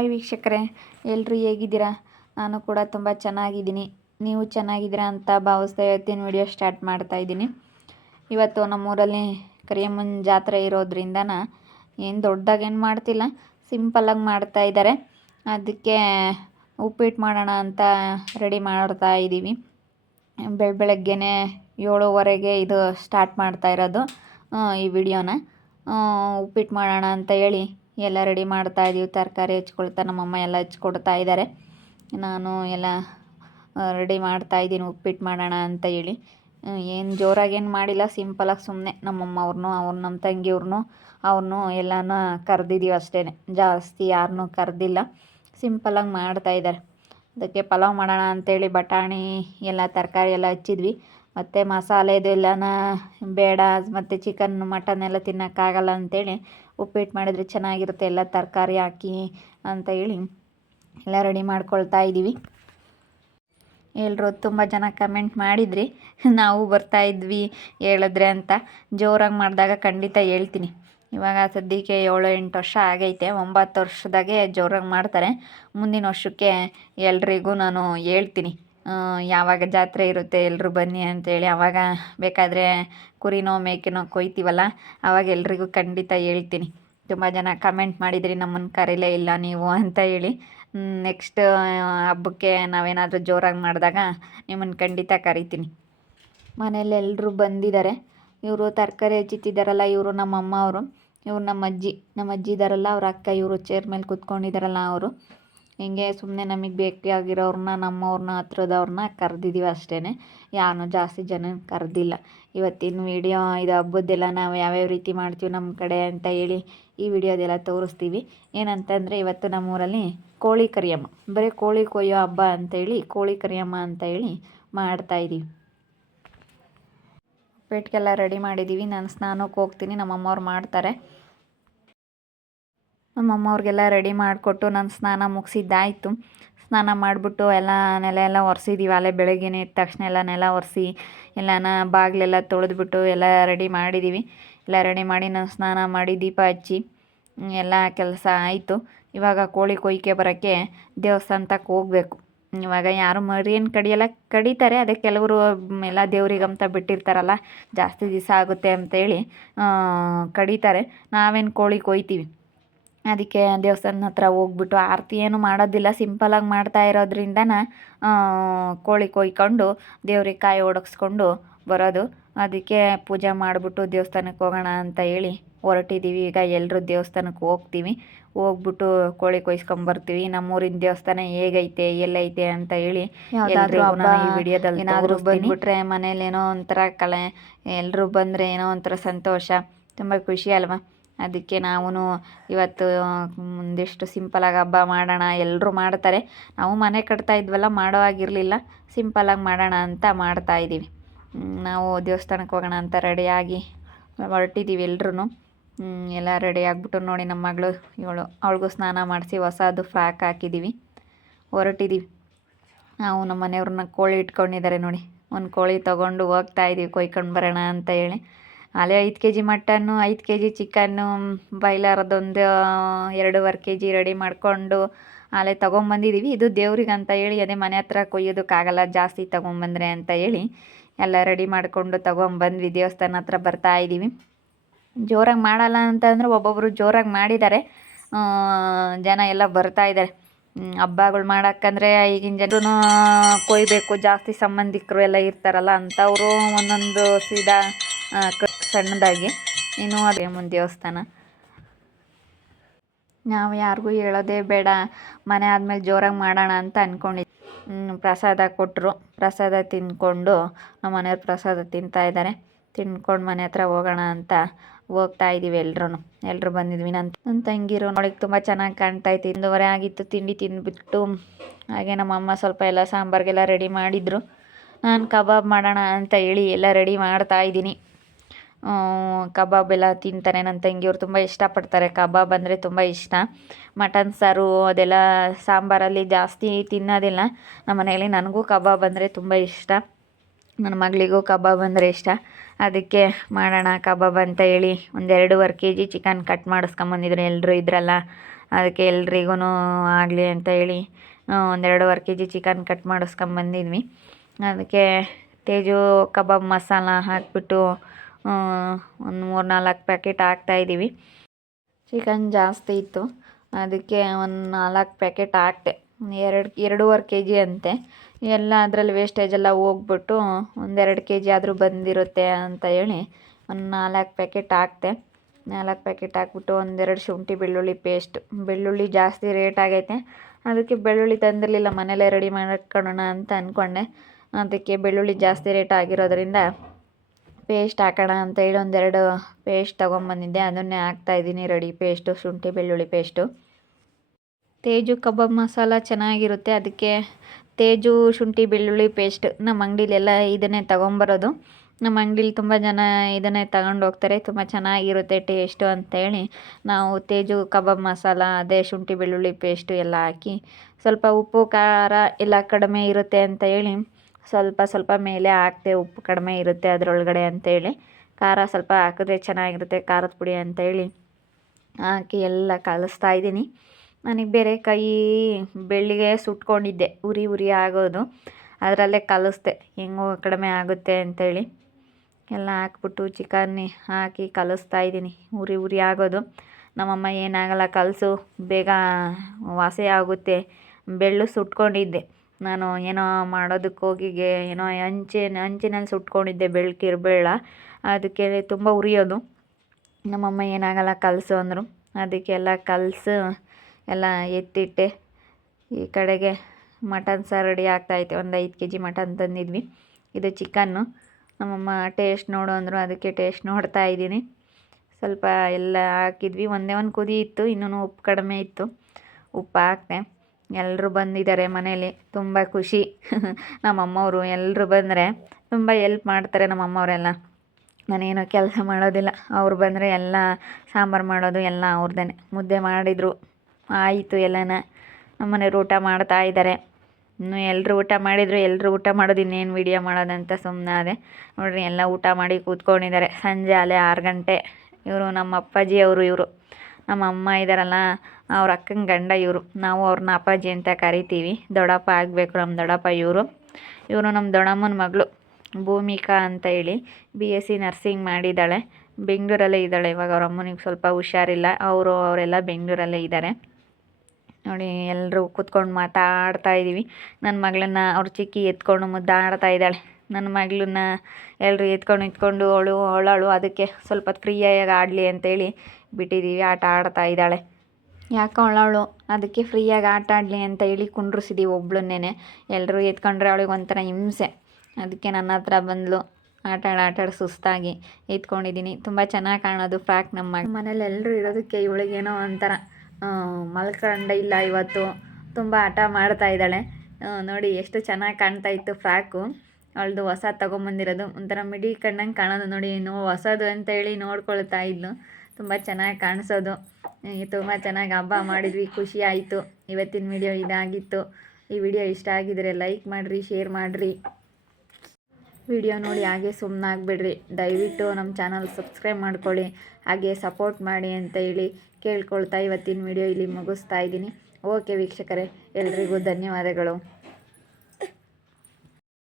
Hi ವೀಕ್ಷಕರೇ ಎಲ್ಲರೂ ಹೇಗಿದ್ದೀರಾ? ನಾನು ಕೂಡ ತುಂಬ ಚೆನ್ನಾಗಿದ್ದೀನಿ. ನೀವು ಚೆನ್ನಾಗಿದ್ದೀರಾ ಅಂತ ಭಾವಿಸ್ತಾ ಇವತ್ತಿನ ವಿಡಿಯೋ ಸ್ಟಾರ್ಟ್ ಮಾಡ್ತಾ ಇದ್ದೀನಿ. ಇವತ್ತು ನಮ್ಮೂರಲ್ಲಿ ಕರಿಯಮ್ಮನ ಜಾತ್ರೆ ಇರೋದ್ರಿಂದ ಏನು ದೊಡ್ಡದಾಗೇನು ಮಾಡ್ತಿಲ್ಲ ಸಿಂಪಲ್ಲಾಗಿ ಮಾಡ್ತಾ ಇದ್ದಾರೆ ಅದಕ್ಕೆ ಉಪ್ಪಿಟ್ಟು ಮಾಡೋಣ ಅಂತ ರೆಡಿ ಮಾಡ್ತಾ ಇದ್ದೀವಿ. ಬೆಳ ಬೆಳಗ್ಗೆನೇ ಏಳುವರೆಗೆ ಇದು ಸ್ಟಾರ್ಟ್ ಮಾಡ್ತಾ ಇರೋದು ಈ ವಿಡಿಯೋನ. ಉಪ್ಪಿಟ್ಟು ಮಾಡೋಣ ಅಂತ ಹೇಳಿ ಎಲ್ಲ ರೆಡಿ ಮಾಡ್ತಾ ಇದೀವಿ. ತರಕಾರಿ ಹೆಚ್ಕೊಳ್ತಾ ನಮ್ಮಮ್ಮ ಎಲ್ಲ ಹೆಚ್ಕೊಡ್ತಾ ಇದ್ದಾರೆ ನಾನು ಎಲ್ಲ ರೆಡಿ ಮಾಡ್ತಾ ಇದ್ದೀನಿ. ಉಪ್ಪಿಟ್ಟು ಮಾಡೋಣ ಅಂತ ಹೇಳಿ. ಏನು ಜೋರಾಗೇನು ಮಾಡಿಲ್ಲ. ಸಿಂಪಲಾಗಿ ಸುಮ್ಮನೆ ನಮ್ಮಮ್ಮ ಅವ್ರನ್ನೂ ಅವ್ರು ನಮ್ಮ ತಂಗಿಯವ್ರನ್ನೂ ಅವ್ರನ್ನೂ ಎಲ್ಲನೂ ಕರೆದಿದ್ದೀವಿ ಅಷ್ಟೇ ಜಾಸ್ತಿ ಯಾರನ್ನೂ ಕರೆದಿಲ್ಲ. ಸಿಂಪಲಾಗಿ ಮಾಡ್ತಾಯಿದ್ದಾರೆ ಅದಕ್ಕೆ ಪಲಾವ್ ಮಾಡೋಣ ಅಂತೇಳಿ ಬಟಾಣಿ, ಎಲ್ಲ ತರಕಾರಿ ಎಲ್ಲ ಹಚ್ಚಿದ್ವಿ. ಮತ್ತು ಮಸಾಲೆದು ಇದೆಲ್ಲನ ಬೇಡ, ಮತ್ತು ಚಿಕನ್ ಮಟನ್ ಎಲ್ಲ ತಿನ್ನೋಕ್ಕಾಗಲ್ಲ ಅಂತೇಳಿ ಉಪ್ಪಿಟ್ಟು ಮಾಡಿದರೆ ಚೆನ್ನಾಗಿರುತ್ತೆ, ಎಲ್ಲ ತರಕಾರಿ ಹಾಕಿ ಅಂತ ಹೇಳಿ ಎಲ್ಲ ರೆಡಿ ಮಾಡ್ಕೊಳ್ತಾ ಇದ್ದೀವಿ ಎಲ್ಲರೂ ತುಂಬ ಜನ ಕಮೆಂಟ್ ಮಾಡಿದ್ರಿ, ನಾವು ಬರ್ತಾ ಇದ್ವಿ ಹೇಳಿದ್ರೆ ಅಂತ ಜೋರಾಗಿ ಮಾಡಿದಾಗ ಖಂಡಿತ ಹೇಳ್ತೀನಿ. ಇವಾಗ ಸದ್ಯಕ್ಕೆ ಏಳು ಎಂಟು ವರ್ಷ ಆಗೈತೆ, ಒಂಬತ್ತು ವರ್ಷದಾಗೆ ಜೋರಾಗಿ ಮಾಡ್ತಾರೆ. ಮುಂದಿನ ವರ್ಷಕ್ಕೆ ಎಲ್ರಿಗೂ ನಾನು ಹೇಳ್ತೀನಿ. ಯಾವಾಗ ಜಾತ್ರೆ ಇರುತ್ತೆ ಎಲ್ಲರೂ ಬನ್ನಿ ಅಂತೇಳಿ ಆವಾಗ ಬೇಕಾದರೆ ಕುರಿನೋ, ಮೇಕೆನೋ ಕೊಯ್ತೀವಲ್ಲ ಆವಾಗ ಎಲ್ರಿಗೂ ಖಂಡಿತ ಹೇಳ್ತೀನಿ. ತುಂಬ ಜನ ಕಮೆಂಟ್ ಮಾಡಿದ್ರಿ, ನಮ್ಮನ್ನು ಕರೀಲೇ ಇಲ್ಲ ನೀವು ಅಂತ ಹೇಳಿ. ನೆಕ್ಸ್ಟ್ ಹಬ್ಬಕ್ಕೆ ನಾವೇನಾದರೂ ಜೋರಾಗಿ ಮಾಡಿದಾಗ ನಿಮ್ಮನ್ನು ಖಂಡಿತ ಕರಿತೀನಿ. ಮನೇಲಿ ಎಲ್ಲರೂ ಬಂದಿದ್ದಾರೆ ಇವರು ತರಕಾರಿ ಹೆಚ್ಚುತ್ತಿದ್ದಾರಲ್ಲ ಇವರು ನಮ್ಮ ಅಮ್ಮ ಅವರು, ಇವರು ನಮ್ಮ ಅಜ್ಜಿ ನಮ್ಮ ಅಜ್ಜಿ ಇದ್ದಾರಲ್ಲ ಅವ್ರ ಅಕ್ಕ ಇವರು ಚೇರ್ ಮೇಲೆ ಕೂತ್ಕೊಂಡಿದ್ದಾರಲ್ಲ ಅವರು. ಹಿಂಗೆ ಸುಮ್ಮನೆ ನಮಗೆ ಬೇಕಾಗಿರೋರನ್ನ ನಮ್ಮವ್ರನ್ನ ಹತ್ರದವ್ರನ್ನ ಕರೆದಿದ್ದೀವಿ ಅಷ್ಟೇ ಯಾರನ್ನೂ ಜಾಸ್ತಿ ಜನ ಕರೆದಿಲ್ಲ. ಇವತ್ತಿನ ವಿಡಿಯೋ ಇದು ಹಬ್ಬದ್ದೆಲ್ಲ ನಾವು ಯಾವ್ಯಾವ ರೀತಿ ಮಾಡ್ತೀವಿ ನಮ್ಮ ಕಡೆ ಅಂತ ಹೇಳಿ ಈ ವಿಡಿಯೋದೆಲ್ಲ ತೋರಿಸ್ತೀವಿ. ಏನಂತಂದರೆ ಇವತ್ತು ನಮ್ಮೂರಲ್ಲಿ ಕೋಳಿ ಕರಿಯಮ್ಮ. ಬರೀ ಕೋಳಿ ಕೊಯ್ಯೋ ಹಬ್ಬ ಅಂತೇಳಿ ಕೋಳಿ ಕರಿಯಮ್ಮ ಅಂತ ಹೇಳಿ ಮಾಡ್ತಾಯಿದ್ದೀವಿ ಉಪ್ಪಿಟ್ಟಿಗೆಲ್ಲ ರೆಡಿ ಮಾಡಿದ್ದೀವಿ ನಾನು ಸ್ನಾನಕ್ಕೆ ಹೋಗ್ತೀನಿ. ನಮ್ಮಮ್ಮವ್ರು ಮಾಡ್ತಾರೆ. ನಮ್ಮಮ್ಮ ಅಮ್ಮವ್ರಿಗೆಲ್ಲ ರೆಡಿ ಮಾಡಿಕೊಟ್ಟು ನಾನು ಸ್ನಾನ ಮುಗಿಸಿದ್ದಾಯಿತು. ಸ್ನಾನ ಮಾಡಿಬಿಟ್ಟು ಎಲ್ಲ ನೆಲ ಎಲ್ಲ ಒರೆಸಿದ್ದೀವಿ ಅಲ್ಲೇ ಬೆಳಗ್ಗೆನೇ ಎದ್ದ ತಕ್ಷಣ ಎಲ್ಲ ನೆಲ ಒರೆಸಿ, ಎಲ್ಲನ ಬಾಗಿಲೆಲ್ಲ ತೊಳೆದ್ಬಿಟ್ಟು ಎಲ್ಲ ರೆಡಿ ಮಾಡಿದ್ದೀವಿ ಎಲ್ಲ ರೆಡಿ ಮಾಡಿ ನಾನು ಸ್ನಾನ ಮಾಡಿ ದೀಪ ಹಚ್ಚಿ ಎಲ್ಲ ಕೆಲಸ ಆಯಿತು. ಇವಾಗ ಕೋಳಿ ಕೊಯ್ಕೆ ಬರೋಕ್ಕೆ ದೇವಸ್ಥಾನಕ್ಕೆ ಹೋಗಬೇಕು. ಇವಾಗ ಯಾರು ಮರಿಯನ್ನು ಕಡಿಯಲ್ಲ ಕಡಿತಾರೆ. ಅದೇ ಕೆಲವರು ಎಲ್ಲ ಅಂತ ಬಿಟ್ಟಿರ್ತಾರಲ್ಲ, ಜಾಸ್ತಿ ದಿವಸ ಆಗುತ್ತೆ ಅಂತೇಳಿ ಕಡಿತಾರೆ. ನಾವೇನು ಕೋಳಿ ಕೊಯ್ತೀವಿ. ಅದಕ್ಕೆ ದೇವಸ್ಥಾನ ಹತ್ರ ಹೋಗ್ಬಿಟ್ಟು ಆರತಿ ಏನು ಮಾಡೋದಿಲ್ಲ. ಸಿಂಪಲಾಗಿ ಮಾಡ್ತಾ ಇರೋದ್ರಿಂದನ ಆ, ಕೋಳಿ ಕೊಯ್ಕೊಂಡು ದೇವ್ರಿಗೆ ಕಾಯಿ ಒಡಗಿಸ್ಕೊಂಡು ಬರೋದು. ಅದಕ್ಕೆ ಪೂಜೆ ಮಾಡಿಬಿಟ್ಟು ದೇವಸ್ಥಾನಕ್ಕೆ ಹೋಗೋಣ ಅಂತ ಹೇಳಿ ಹೊರಟಿದ್ದೀವಿ ಈಗ ಎಲ್ಲರೂ ದೇವಸ್ಥಾನಕ್ಕೆ ಹೋಗ್ತೀವಿ. ಹೋಗ್ಬಿಟ್ಟು ಕೋಳಿ ಕೊಯ್ಸ್ಕೊಂಬರ್ತೀವಿ. ನಮ್ಮೂರಿನ ದೇವಸ್ಥಾನ ಹೇಗೈತೆ ಎಲ್ಲೈತೆ ಅಂತ ಹೇಳಿ ಈ ವಿಡಿಯೋದಲ್ಲಿ ಏನಾದರೂ ಬಂದ್ಬಿಟ್ರೆ ಮನೇಲಿ ಏನೋ ಒಂಥರ ಕಳೆ ಎಲ್ಲರೂ ಬಂದರೆ ಏನೋ ಒಂಥರ ಸಂತೋಷ. ತುಂಬ ಖುಷಿ ಅಲ್ವಾ? ಅದಕ್ಕೆ ನಾವು ಇವತ್ತು ಒಂದಿಷ್ಟು ಸಿಂಪಲಾಗಿ ಹಬ್ಬ ಮಾಡೋಣ ಎಲ್ಲರೂ ಮಾಡ್ತಾರೆ. ನಾವು ಮನೆ ಕಟ್ತಾ ಇದ್ವಲ್ಲ, ಮಾಡೋ ಆಗಿರಲಿಲ್ಲ ಸಿಂಪಲಾಗಿ ಮಾಡೋಣ ಅಂತ ಮಾಡ್ತಾ ಇದ್ದೀವಿ. ನಾವು ದೇವಸ್ಥಾನಕ್ಕೆ ಹೋಗೋಣ ಅಂತ ರೆಡಿಯಾಗಿ ಹೊರಟಿದ್ದೀವಿ ಎಲ್ರೂ ಎಲ್ಲ ರೆಡಿ ನೋಡಿ ನಮ್ಮ ಮಗಳು, ಇವಳು, ಅವಳಿಗೂ ಸ್ನಾನ ಮಾಡಿಸಿ ಹೊಸದು ಫ್ರಾಕ್ ಹಾಕಿದ್ದೀವಿ. ಹೊರಟಿದ್ದೀವಿ. ನಾವು ನಮ್ಮ ಮನೆಯವ್ರನ್ನ ಕೋಳಿ ಇಟ್ಕೊಂಡಿದ್ದಾರೆ ನೋಡಿ. ಒಂದು ಕೋಳಿ ತೊಗೊಂಡು ಹೋಗ್ತಾ ಇದ್ದೀವಿ, ಕೊಯ್ಕೊಂಡು ಬರೋಣ ಅಂತ ಹೇಳಿ. ಅಲ್ಲೇ ಐದು ಕೆ ಜಿ ಮಟನ್ನು ಐದು ಕೆ ಜಿ ಚಿಕನ್ನು ಬಾಯ್ಲಾರದೊಂದು ಎರಡೂವರೆ ಕೆ ಜಿ ರೆಡಿ ಮಾಡಿಕೊಂಡು ಅಲ್ಲೇ ತೊಗೊಂಬಂದಿದ್ದೀವಿ ಇದು ದೇವ್ರಿಗೆ ಅಂತ ಹೇಳಿ, ಅದೇ ಮನೆ ಹತ್ರ ಕೊಯ್ಯೋದಕ್ಕಾಗಲ್ಲ, ಜಾಸ್ತಿ ತೊಗೊಂಬಂದ್ರೆ ಅಂತ ಹೇಳಿ ಎಲ್ಲ ರೆಡಿ ಮಾಡಿಕೊಂಡು ತೊಗೊಂಬಂದ್ವಿ, ದೇವಸ್ಥಾನ ಹತ್ರ ಬರ್ತಾ ಇದ್ದೀವಿ ಜೋರಾಗಿ ಮಾಡಲ್ಲ ಅಂತಂದ್ರೆ ಒಬ್ಬೊಬ್ಬರು ಜೋರಾಗಿ ಮಾಡಿದ್ದಾರೆ. ಜನ ಎಲ್ಲ ಬರ್ತಾ ಇದ್ದಾರೆ. ಹಬ್ಬಗಳು ಮಾಡೋಕ್ಕಂದ್ರೆ ಈಗಿನ ಜನರು ಕೊಯ್ಬೇಕು, ಜಾಸ್ತಿ ಸಂಬಂಧಿಕರು ಎಲ್ಲ ಇರ್ತಾರಲ್ಲ ಅಂಥವರು ಒಂದೊಂದು ಸೀದಾ ಸಣ್ಣದಾಗಿ. ಇನ್ನು ಅದೇ ಮುಂದೆ ದೇವಸ್ಥಾನ. ನಾವು ಯಾರಿಗೂ ಹೇಳೋದೇ ಬೇಡ. ಮನೆ ಆದಮೇಲೆ ಜೋರಾಗಿ ಮಾಡೋಣ ಅಂತ ಅಂದ್ಕೊಂಡಿದ್ವಿ ಪ್ರಸಾದ ಕೊಟ್ಟರು ಪ್ರಸಾದ ತಿಂದ್ಕೊಂಡು ನಮ್ಮ ಮನೆಯವ್ರು ಪ್ರಸಾದ ತಿಂತಾ ಇದ್ದಾರೆ ತಿನ್ಕೊಂಡು ಮನೆ ಹತ್ರ ಹೋಗೋಣ ಅಂತ ಹೋಗ್ತಾ ಇದ್ದೀವಿ ಎಲ್ಲರೂ ಎಲ್ಲರೂ ಬಂದಿದ್ವಿ. ನನ್ನ ನನ್ನ ತಂಗಿರು ನೋಡಕ್ಕೆ ತುಂಬ ಚೆನ್ನಾಗಿ ಕಾಣ್ತಾ ಇತ್ತು. ಇಂದುವರೆ ಆಗಿತ್ತು. ತಿಂಡಿ ತಿಂದ್ಬಿಟ್ಟು ಹಾಗೆ ನಮ್ಮಮ್ಮ ಸ್ವಲ್ಪ ಎಲ್ಲ ಸಾಂಬಾರಿಗೆಲ್ಲ ರೆಡಿ ಮಾಡಿದರು. ನಾನು ಕಬಾಬ್ ಮಾಡೋಣ ಅಂತ ಹೇಳಿ ಎಲ್ಲ ರೆಡಿ ಮಾಡ್ತಾ ಇದ್ದೀನಿ. ಕಬಾಬ್ ಎಲ್ಲ ತಿಂತಾರೆ ನನ್ನ ತಂಗಿಯವ್ರು ತುಂಬ ಇಷ್ಟಪಡ್ತಾರೆ. ಕಬಾಬ್ ಅಂದರೆ ತುಂಬ ಇಷ್ಟ. ಮಟನ್ ಸಾರು, ಅದೆಲ್ಲ ಸಾಂಬಾರಲ್ಲಿ ಜಾಸ್ತಿ ತಿನ್ನೋದಿಲ್ಲ. ನಮ್ಮ ಮನೆಯಲ್ಲಿ ನನಗೂ ಕಬಾಬ್ ಅಂದರೆ ತುಂಬ ಇಷ್ಟ. ನನ್ನ ಮಗಳಿಗೂ ಕಬಾಬ್ ಅಂದರೆ ಇಷ್ಟ. ಅದಕ್ಕೆ ಮಾಡೋಣ ಕಬಾಬ್ ಅಂತ ಹೇಳಿ ಒಂದು ಎರಡೂವರೆ ಕೆ ಜಿ ಚಿಕನ್ ಕಟ್ ಮಾಡಿಸ್ಕೊಂಬಂದಿದ್ರು. ಎಲ್ಲರೂ ಇದ್ರಲ್ಲ, ಅದಕ್ಕೆ ಎಲ್ರಿಗೂ ಆಗಲಿ ಅಂತ ಹೇಳಿ ಒಂದೆರಡುವರೆ ಕೆ ಜಿ ಚಿಕನ್ ಕಟ್ ಮಾಡಿಸ್ಕೊಂಬಂದಿದ್ವಿ. ಅದಕ್ಕೆ ತೇಜು ಕಬಾಬ್ ಮಸಾಲ ಹಾಕಿಬಿಟ್ಟು ಒಂದು ಮೂರು ನಾಲ್ಕು ಪ್ಯಾಕೆಟ್ ಹಾಕ್ತಾಯಿದ್ದೀವಿ ಚಿಕನ್ ಜಾಸ್ತಿ ಇತ್ತು. ಅದಕ್ಕೆ ಒಂದು ನಾಲ್ಕು ಪ್ಯಾಕೆಟ್ ಹಾಕ್ದೆ ಎರಡು, ಎರಡೂವರೆ ಕೆ ಜಿ ಅಂತೆ. ಎಲ್ಲ ಅದರಲ್ಲಿ ವೇಸ್ಟೇಜ್ ಎಲ್ಲ ಹೋಗ್ಬಿಟ್ಟು ಒಂದೆರಡು ಕೆ ಜಿ ಆದರೂ ಬಂದಿರುತ್ತೆ ಅಂತ ಹೇಳಿ ಒಂದು ನಾಲ್ಕು ಪ್ಯಾಕೆಟ್ ಹಾಕ್ದೆ ನಾಲ್ಕು ಪ್ಯಾಕೆಟ್ ಹಾಕ್ಬಿಟ್ಟು ಒಂದೆರಡು ಶುಂಠಿ ಬೆಳ್ಳುಳ್ಳಿ ಪೇಸ್ಟ್ ಬೆಳ್ಳುಳ್ಳಿ ಜಾಸ್ತಿ ರೇಟ್ ಆಗೈತೆ. ಅದಕ್ಕೆ ಬೆಳ್ಳುಳ್ಳಿ ತಂದಿರಲಿಲ್ಲ ಮನೇಲೇ ರೆಡಿ ಮಾಡ್ಕೊಳ್ಳೋಣ ಅಂತ ಅಂದ್ಕೊಂಡೆ ಅದಕ್ಕೆ ಬೆಳ್ಳುಳ್ಳಿ ಜಾಸ್ತಿ ರೇಟ್ ಆಗಿರೋದ್ರಿಂದ ಪೇಸ್ಟ್ ಹಾಕೋಣ ಅಂತ ಹೇಳಿ ಒಂದೆರಡು ಪೇಸ್ಟ್ ತೊಗೊಂಬಂದಿದ್ದೆ. ಅದನ್ನೇ ಹಾಕ್ತಾಯಿದ್ದೀನಿ ರೆಡಿ ಪೇಸ್ಟು, ಶುಂಠಿ, ಬೆಳ್ಳುಳ್ಳಿ ಪೇಸ್ಟು. ತೇಜು ಕಬಾಬ್ ಮಸಾಲ ಚೆನ್ನಾಗಿರುತ್ತೆ. ಅದಕ್ಕೆ ತೇಜು, ಶುಂಠಿ, ಬೆಳ್ಳುಳ್ಳಿ ಪೇಸ್ಟ್ ನಮ್ಮ ಅಂಗಡಿಲೆಲ್ಲ ಇದನ್ನೇ ತೊಗೊಂಬರೋದು. ನಮ್ಮ ಅಂಗಡೀಲಿ ತುಂಬ ಜನ ಇದನ್ನೇ ತಗೊಂಡು ಹೋಗ್ತಾರೆ. ತುಂಬ ಚೆನ್ನಾಗಿರುತ್ತೆ ಟೇಸ್ಟು ಅಂತೇಳಿ ನಾವು ತೇಜು ಕಬಾಬ್ ಮಸಾಲ, ಅದೇ ಶುಂಠಿ, ಬೆಳ್ಳುಳ್ಳಿ ಪೇಸ್ಟು ಎಲ್ಲ ಹಾಕಿ ಸ್ವಲ್ಪ ಉಪ್ಪು, ಖಾರ ಎಲ್ಲ ಕಡಿಮೆ ಇರುತ್ತೆ ಅಂತ ಹೇಳಿ ಸ್ವಲ್ಪ ಸ್ವಲ್ಪ ಮೇಲೆ ಹಾಕ್ದೆ ಉಪ್ಪು ಕಡಿಮೆ ಇರುತ್ತೆ ಅದರೊಳಗಡೆ ಅಂತೇಳಿ. ಖಾರ ಸ್ವಲ್ಪ ಹಾಕಿದ್ರೆ ಚೆನ್ನಾಗಿರುತ್ತೆ ಖಾರದ ಪುಡಿ ಅಂತೇಳಿ. ಹಾಕಿ ಎಲ್ಲ ಕಲಿಸ್ತಾ ಇದ್ದೀನಿ. ನನಗೆ ಬೇರೆ ಕೈ ಬೆಳ್ಳಿಗೆ ಸುಟ್ಕೊಂಡಿದ್ದೆ. ಉರಿ ಉರಿ ಆಗೋದು. ಅದರಲ್ಲೇ ಕಲಿಸ್ದೆ. ಹೆಂಗೋ ಕಡಿಮೆ ಆಗುತ್ತೆ ಅಂತೇಳಿ. ಎಲ್ಲ ಹಾಕ್ಬಿಟ್ಟು ಚಿಕನ್ನಿ ಹಾಕಿ ಕಲಿಸ್ತಾ ಇದ್ದೀನಿ. ಉರಿ ಉರಿ ಆಗೋದು. ನಮ್ಮಮ್ಮ ಏನಾಗಲ್ಲ ಕಲಸು. ಬೇಗ ವಾಸಿ ಆಗುತ್ತೆ. ಬೆಳ್ಳು ಸುಟ್ಕೊಂಡಿದ್ದೆ. ನಾನು ಏನೋ ಮಾಡೋದಕ್ಕೆ ಹೋಗಿಗೆ ಏನೋ ಹಂಚಿನ ಹಂಚಿನಲ್ಲಿ ಸುಟ್ಕೊಂಡಿದ್ದೆ ಬೆಳ್ಕಿರಬೇಡ ಅದಕ್ಕೆ ತುಂಬ ಉರಿಯೋದು. ನಮ್ಮಮ್ಮ ಏನಾಗಲ್ಲ ಕಲಸು ಅಂದರು. ಅದಕ್ಕೆಲ್ಲ ಕಲಸು, ಎಲ್ಲ ಎತ್ತಿಟ್ಟೆ. ಈ ಕಡೆಗೆ ಮಟನ್ ಸಾರು ರೆಡಿ ಆಗ್ತಾಯಿತ್ತು ಒಂದು ಐದು ಕೆ ಜಿ ಮಟನ್ ತಂದಿದ್ವಿ. ಇದು ಚಿಕನ್ನು. ನಮ್ಮಮ್ಮ ಟೇಸ್ಟ್ ನೋಡು ಅಂದರು. ಅದಕ್ಕೆ ಟೇಸ್ಟ್ ನೋಡ್ತಾ ಇದ್ದೀನಿ. ಸ್ವಲ್ಪ ಎಲ್ಲ ಹಾಕಿದ್ವಿ. ಒಂದೇ ಒಂದು ಕುದಿ ಇತ್ತು. ಇನ್ನೂ ಉಪ್ಪು ಕಡಿಮೆ ಇತ್ತು. ಉಪ್ಪು ಹಾಕ್ದೆ ಎಲ್ಲರೂ ಬಂದಿದ್ದಾರೆ ಮನೇಲಿ ತುಂಬ ಖುಷಿ. ನಮ್ಮಮ್ಮವರು ಎಲ್ಲರೂ ಬಂದರೆ ತುಂಬ ಎಲ್ಪ್ ಮಾಡ್ತಾರೆ ನಮ್ಮಮ್ಮವರೆಲ್ಲ. ನಾನೇನೋ ಕೆಲಸ ಮಾಡೋದಿಲ್ಲ, ಅವ್ರು ಬಂದರೆ ಎಲ್ಲ ಸಾಂಬಾರು ಮಾಡೋದು ಎಲ್ಲ ಅವ್ರದ್ದೇ ಮುದ್ದೆ ಮಾಡಿದರು, ಆಯಿತು ಎಲ್ಲನ. ನಮ್ಮನೆಯವ್ರು ಊಟ ಮಾಡ್ತಾ ಇದ್ದಾರೆ. ಇನ್ನು ಎಲ್ಲರೂ ಊಟ ಮಾಡಿದರು ಎಲ್ಲರೂ ಊಟ ಮಾಡೋದು ಇನ್ನೇನು ವೀಡಿಯೋ ಮಾಡೋದಂತ ಸುಮ್ಮನಾದೆ ನೋಡಿರಿ, ಎಲ್ಲ ಊಟ ಮಾಡಿ ಕೂತ್ಕೊಂಡಿದ್ದಾರೆ. ಸಂಜೆ ಅಲ್ಲೇ ಆರು ಗಂಟೆ. ಇವರು ನಮ್ಮ ಅಪ್ಪಾಜಿ ಅವರು ಇವರು. ನಮ್ಮ ಅಮ್ಮ ಇದ್ದಾರಲ್ಲ ಅವ್ರ ಅಕ್ಕನ ಗಂಡ ಇವರು ನಾವು ಅವ್ರನ್ನ ಅಪ್ಪಾಜಿ ಅಂತ ಕರಿತೀವಿ ದೊಡ್ಡಪ್ಪ ಆಗಬೇಕು ನಮ್ಮ ದೊಡ್ಡಪ್ಪ ಇವರು ಇವರು ನಮ್ಮ ದೊಡ್ಡಮ್ಮನ ಮಗಳು ಭೂಮಿಕಾ ಅಂತ ಹೇಳಿ ಬಿ ಎಸ್ ಸಿ ನರ್ಸಿಂಗ್ ಮಾಡಿದ್ದಾಳೆ ಬೆಂಗಳೂರಲ್ಲೇ ಇದ್ದಾಳೆ ಇವಾಗ ಅವ್ರ ಅಮ್ಮನಿಗೆ ಸ್ವಲ್ಪ ಹುಷಾರಿಲ್ಲ ಅವರು ಅವರೆಲ್ಲ ಬೆಂಗಳೂರಲ್ಲೇ ಇದ್ದಾರೆ ನೋಡಿ ಎಲ್ಲರೂ ಕೂತ್ಕೊಂಡು ಮಾತಾಡ್ತಾ ಇದ್ದೀವಿ ನನ್ನ ಮಗಳನ್ನ ಅವ್ರ ಚಿಕ್ಕಿ ಎತ್ಕೊಂಡು ಮುದ್ದಾಡ್ತಾ ಇದ್ದಾಳೆ ನನ್ನ ಮಗಳನ್ನ ಎಲ್ಲರೂ ಎತ್ಕೊಂಡು ಎತ್ಕೊಂಡು ಅವಳು ಅವಳಳು ಅದಕ್ಕೆ ಸ್ವಲ್ಪ ಫ್ರೀಯಾಗಿ ಆಡಲಿ ಅಂತೇಳಿ ಬಿಟ್ಟಿದ್ದೀವಿ. ಆಟ ಆಡ್ತಾ ಇದ್ದಾಳೆ. ಯಾಕೋ ಅವಳು ಅದಕ್ಕೆ ಫ್ರೀಯಾಗಿ ಆಟ ಆಡಲಿ ಅಂತ ಹೇಳಿ ಕುಂಡ್ರಿಸಿದ್ದೀವಿ ಒಬ್ಳನ್ನೇ ಎಲ್ಲರೂ ಎತ್ಕೊಂಡ್ರೆ ಅವಳಿಗೆ ಒಂಥರ ಹಿಂಸೆ. ಅದಕ್ಕೆ ನನ್ನ ಹತ್ರ ಬಂದಳು ಆಟ ಆಟ ಸುಸ್ತಾಗಿ ಎತ್ಕೊಂಡಿದ್ದೀನಿ. ತುಂಬ ಚೆನ್ನಾಗಿ ಕಾಣೋದು ಫ್ರಾಕ್ ನಮ್ಮ ಮನೇಲಿ ಎಲ್ಲರೂ ಇರೋದಕ್ಕೆ ಇವಳಿಗೇನೋ ಒಂಥರ ಮಲ್ಕೊಂಡೆ ಇಲ್ಲ ಇವತ್ತು. ತುಂಬ ಆಟ ಮಾಡ್ತಾ ಇದ್ದಾಳೆ. ನೋಡಿ ಎಷ್ಟು ಚೆನ್ನಾಗಿ ಕಾಣ್ತಾ ಇತ್ತು ಫ್ರಾಕು. ಅವಳದು ಹೊಸ ತೊಗೊಂಬಂದಿರೋದು. ಒಂಥರ ಮಿಡಿ ಕಂಡಂಗೆ ಕಾಣೋದು ನೋಡಿ. ನೋ ಹೊಸದು ಅಂತ ಹೇಳಿ ನೋಡ್ಕೊಳ್ತಾ ಇದ್ಲು. ತುಂಬ ಚೆನ್ನಾಗಿ ಕಾಣಿಸೋದು. ತುಂಬ ಚೆನ್ನಾಗಿ ಹಬ್ಬ ಮಾಡಿದ್ವಿ, ಖುಷಿ ಆಯಿತು. ಇವತ್ತಿನ ವಿಡಿಯೋ ಇದಾಗಿತ್ತು. ಈ ವಿಡಿಯೋ ಇಷ್ಟ ಆಗಿದರೆ ಲೈಕ್ ಮಾಡಿರಿ ಶೇರ್ ಮಾಡಿರಿ. ವಿಡಿಯೋ ನೋಡಿ ಹಾಗೆ ಸುಮ್ಮನಾಗ್ಬಿಡ್ರಿ ದಯವಿಟ್ಟು ನಮ್ಮ ಚಾನಲ್ ಸಬ್ಸ್ಕ್ರೈಬ್ ಮಾಡ್ಕೊಳ್ಳಿ. ಹಾಗೆ ಸಪೋರ್ಟ್ ಮಾಡಿ ಅಂತ ಹೇಳಿ ಕೇಳ್ಕೊಳ್ತಾ ಇವತ್ತಿನ ವಿಡಿಯೋ ಇಲ್ಲಿ ಮುಗಿಸ್ತಾ ಇದ್ದೀನಿ. ಓಕೆ ವೀಕ್ಷಕರೇ, ಎಲ್ರಿಗೂ ಧನ್ಯವಾದಗಳು.